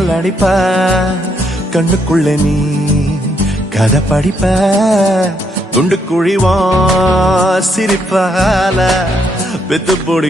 மின்னல் அடிப்ப கண்ணுக்குள்ள நீ கதை படிப்ப துண்டு குழிவா சிரிப்பால பெத்து போடி